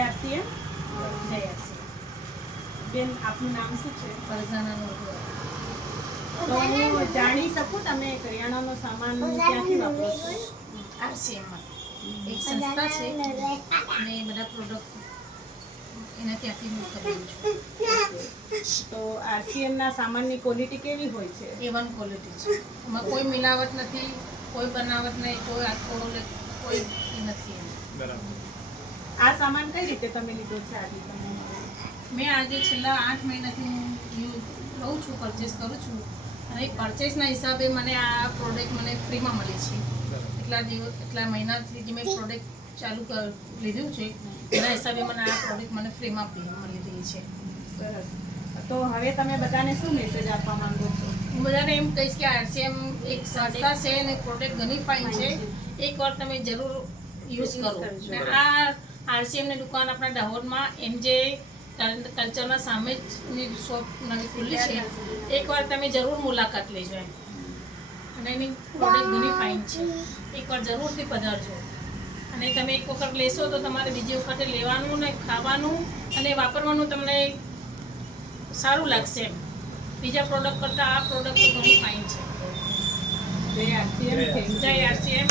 જય આરસીએમ. જય આરસીએમ. બેન આપનું નામ શું છે? ફરઝાના નૂર. તો હું જાણી શકું તમે કરિયાણાનો સામાન ક્યાંથી વાપરો છો? આરસીએમમાં એક સંસ્થા છે અને એ બધા પ્રોડક્ટ એના ત્યાંથી હું ખરીદું છું. તો આરસીએમના સામાનની ક્વોલિટી કેવી હોય છે? A1 ક્વોલિટી છે. એમાં કોઈ મિલાવટ નથી, કોઈ બનાવટ નહીં, કોઈ કોઈ નથી એમ. બરાબર. આ સામાન કઈ રીતે તમે લીધો છે આજે તમે? મેં આજે છેલ્લા 8 મહિનાથી હું લઉં છું, પરચેસ કરું છું અને એ પરચેસના હિસાબે મને આ પ્રોડક્ટ મને ફ્રીમાં મળી છે. એટલા મહિનાથી જે મેં પ્રોડક્ટ લીધું છે એના હિસાબે મને આ પ્રોડક્ટ મને ફ્રીમાં મળી રહી છે. સરસ. તો હવે તમે બધાને શું મેસેજ આપવા માંગો છો? હું બધાને એમ કહીશ કે આરસીએમ એક સંસ્થા છે અને પ્રોડક્ટ ઘણી ફાઇન છે. એકવાર તમે જરૂર યુઝ કરો. અને આ આરસીએમની દુકાન આપણા દાહોદમાં MJ કલ્ચરના સામે જ શોપ નવી ખુલ્લી છે. એકવાર તમે જરૂર મુલાકાત લેજો એમ. અને એની પ્રોડક્ટ ઘણી ફાઇન છે. એકવાર જરૂરથી પધારજો અને તમે એક વખત લેશો તો તમારે બીજી વખતે લેવાનું ને ખાવાનું અને વાપરવાનું તમને સારું લાગશે એમ. બીજા પ્રોડક્ટ કરતાં આ પ્રોડક્ટ ઘણી ફાઇન છે. જય આરસીએમ. જય આરસીએમ.